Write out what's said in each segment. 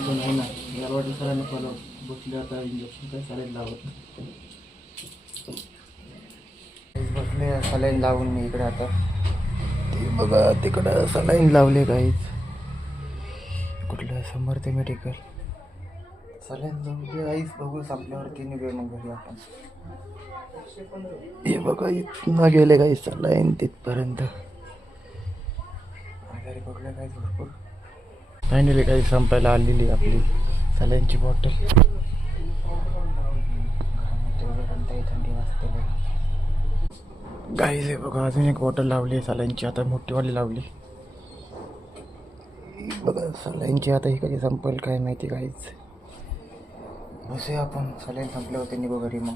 पण आहे ना याला वाटलं सरांना फॉलो बसले आता इंजेक्शन काय सलाईन लावत बसले सलाईन लावून मी इकडे आता ते बघा तिकडं सलाईन लावले काहीच कुठलं समर्थ मेडिकल सलाईन लावले काहीच बघू संपल्यावरती निघूया मग घरी आपण हे बघा इथनं गेले काही सलाईन तिथपर्यंत आजारी पडले काही भरपूर फायनली काही संपायला आलेली आपली सलाईनची बॉटल थंडी वाजते गाईज आहे बघा अजून एक बॉटल लावली आहे सलाईनची आता मोठीवाली लावली बघा सलाईनची आता ही कधी संपेल काय माहिती गाईज असे आपण सलाईन संपले होते निघू घरी मग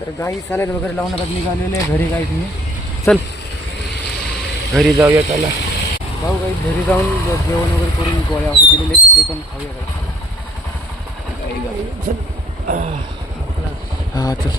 तर गाई सलाईन वगैरे लावून आता निघालेले घरी गाई तुम्ही चल घरी जाऊया त्याला जाऊ काही घरी जाऊन जेवण वगैरे करून गोळ्या औषध दिलेले ते पण खाऊया गाई गाई चल हां चल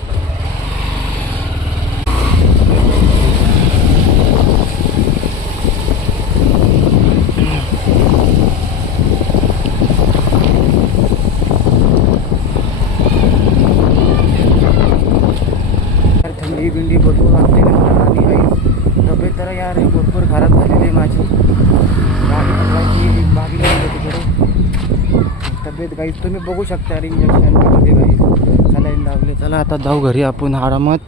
थंडी बिंडी भरपूर वाटते ना मला आणि काही तब्येत तर यार भरपूर खराब झालेली आहे माझी बागली तिकडे तब्येत काही तुम्ही बघू शकता यार इंजेक्शन मध्ये काही सलाईन लावले चला आता जाऊ घरी आपण आरामात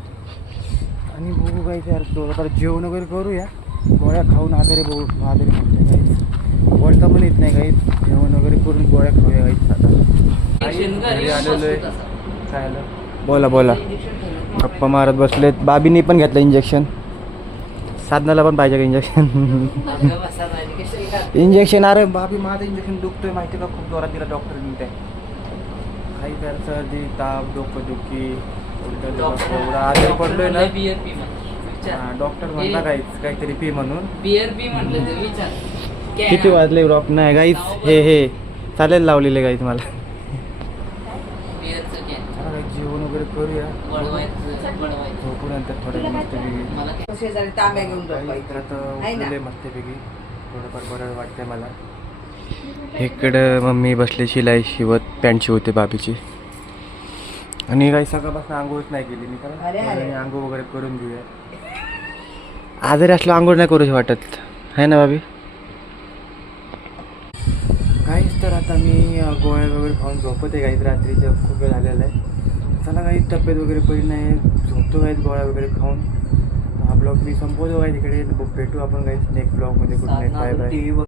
आणि बघू काही यार थोडंफार जेवण वगैरे करूया गोळ्या खाऊन आजारी बघू आजारी म्हणते काही बोलता पण येत नाही काही जेवण वगैरे करून गोळ्या खाऊया काहीच आता घरी आलेलो आहे काय आलं बोला बोला गप्पा मारत बसलेत बाबीने पण घेतलं इंजेक्शन साधनाला पण पाहिजे का इंजेक्शन इंजेक्शन अरे बाबी माझं इंजेक्शन दुखतोय माहिती का खूप जोरात दिला डॉक्टरनी ते काही तर सर्दी ताप डोकंदुखी एवढा आजारी पडलोय ना डॉक्टर म्हणला काहीतरी पी म्हणून किती वाजले रॉक नाही गाईच हे चालेल लावलेले गाईच मला जेवण वगैरे करूया झोपूनंतर थोडं मस्तपैकी थोडंफार बरं वाटतंय मला इकडं मम्मी बसले शिलाई शिवत पॅन्ट शिवते बाबीची आणि काही सकाळपासून आंघोळच नाही केली मी कारण आंघोळ वगैरे करून घेऊया आजारी असलं आंघोळ नाही करूशी वाटत आहे ना बाबी काहीच तर आता मी गोळ्या वगैरे खाऊन झोपते काहीच रात्रीचं खूप वेळ झालेला आहे चला काही तब्येत वगैरे पडली नाही झोपतो काहीच गोळ्या वगैरे खाऊन हा ब्लॉग मी संपवतो काही तिकडे भेटू आपण काही नेक्स्ट ब्लॉगमध्ये कुठे बाय बाय